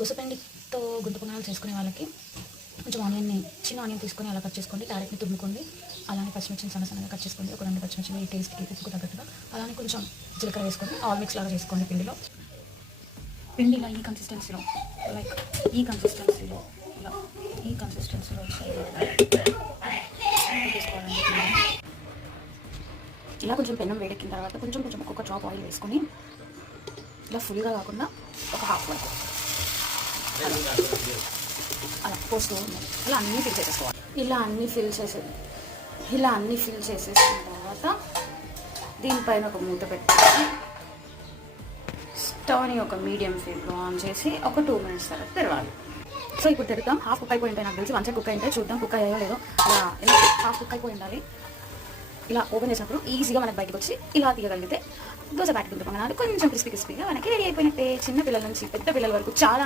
దోసపిండితో గుంత పొంగనాలు చేసుకునే వాళ్ళకి కొంచెం చిన్న ఆనియన్ తీసుకొని అలా కట్ చేసుకోండి. క్యారెట్ని తురుముకోండి. అలానే పచ్చిమిర్చిని సన్నగా కట్ చేసుకోండి. ఒక 2 పచ్చిమిర్చిని ఈ టేస్ట్కి ఉప్పుకు తగ్గట్టుగా. అలానే కొంచెం జీలకర్ర వేసుకొని ఆల్ మిక్స్ లాగా చేసుకోండి. పిండి ఇలా ఈ కన్సిస్టెన్సీలో వేసుకోవాలండి. ఇలా కొంచెం పెన్నం వేడెక్కిన తర్వాత కొంచెం ఒక్కొక్క డ్రాప్ ఆయిల్ వేసుకొని ఇలా ఫుల్గా కాకుండా ఒక హాఫ్ వరకు అలా పోస్తూ ఉన్నాయి. ఇలా అన్నీ ఫిల్ చేసేసుకోవాలి. ఇలా అన్నీ ఫిల్ చేసేసిన తర్వాత దీనిపైన ఒక మూత పెట్టి స్టవ్ని ఒక మీడియం ఫ్లేమ్లో ఆన్ చేసి ఒక 2 మినిట్స్ తర్వాత తెరవాలి. సో ఇప్పుడు తెరుద్దాం. హాఫ్ కుక్ అయిపోయి ఉంటాయి నాకు తెలిసి. 1 సైడ్ కుక్ అయింటే చూద్దాం కుక్ అయ్యో లేదో. ఇలా హాఫ్ కుక్ అయిపోయి ఉండాలి. ఇలా ఓపెన్ చేసినప్పుడు ఈజీగా మనకు బయటకు వచ్చి ఇలా తీయగలిగితే దోశ గుంత పొంగనాలు కొంచెం క్రిస్పీగా మనకి రెడీ అయిపోయినట్టే. చిన్న పిల్లల నుంచి పెద్ద పిల్లల వరకు చాలా